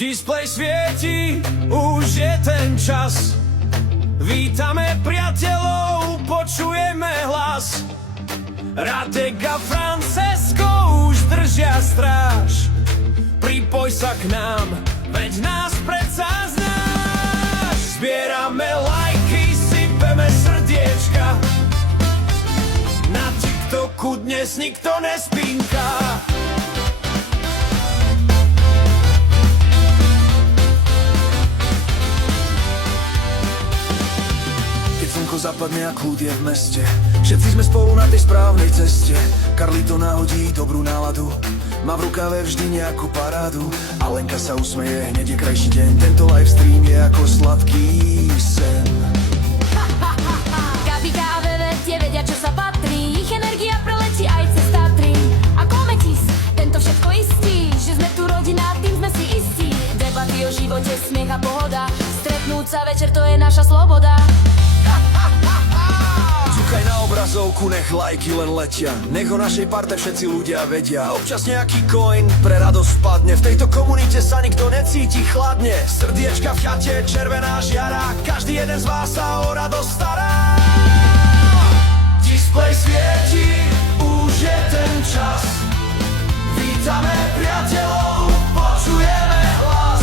Display svieti, už je ten čas. Vítame priateľov, počujeme hlas. Radek a Francesco už držia stráž. Pripoj sa k nám, veď nás predsa znáš. Zbierame lajky, sypeme srdiečka. Na TikToku dnes nikto nespínka. Slnko zapadne a kľud je v meste. Všetci sme spolu na tej správnej ceste. Carlito nahodí dobrú náladu, má v rukave vždy nejakú parádu. A Lenka sa usmeje, hneď je krajší deň. Tento livestream je ako sladký sen. Gabika a Veve, tie vedia, čo sa patrí. Ich energia preletí aj cez Tatry. A Kometis, tento všetko istí, že sme tu rodina, tým sme si istí. Debaty o živote, smiech a pohoda, stretnúť sa večer, to je naša sloboda. Cukaj na obrazovku, nech lajky len letia. Nech o našej parte všetci ľudia vedia. Občas nejaký coin pre radosť spadne. V tejto komunite sa nikto necíti chladne. Srdiečka v chate, červená žiara. Každý jeden z vás sa o radosť stará. Display svieti, už je ten čas. Vítame priateľov, počujeme hlas.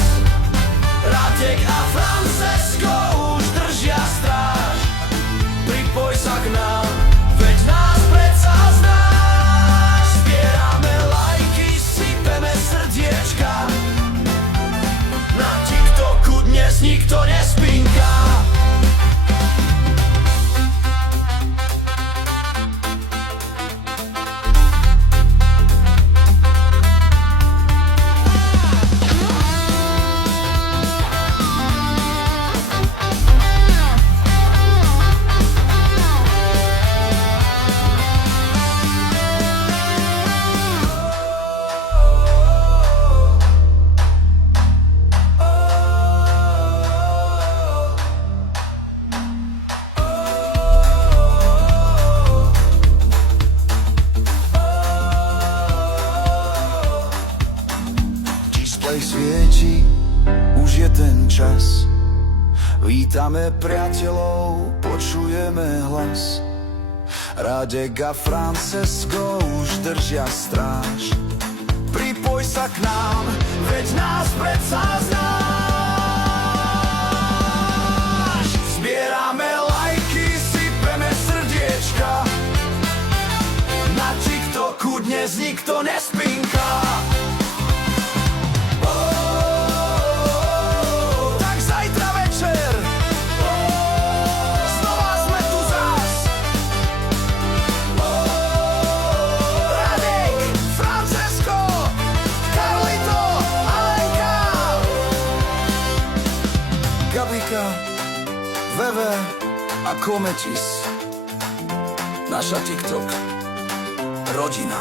Radek a Francesco už držia stráž. Pripoj sa k nám, veď nás predsa znáš. Zbierame lajky, sypeme srdiečka. Na TikToku dnes nikto nespínka. Svieti, už je ten čas. Vítame priateľov, počujeme hlas. Radek a Francesco už držia stráž. Pripoj sa k nám, veď nás predsa znáš. Zbierame lajky, sypeme srdiečka. Na TikToku dnes nikto nespínka. Gabika, Veve a Kometis. Naša TikTok rodina.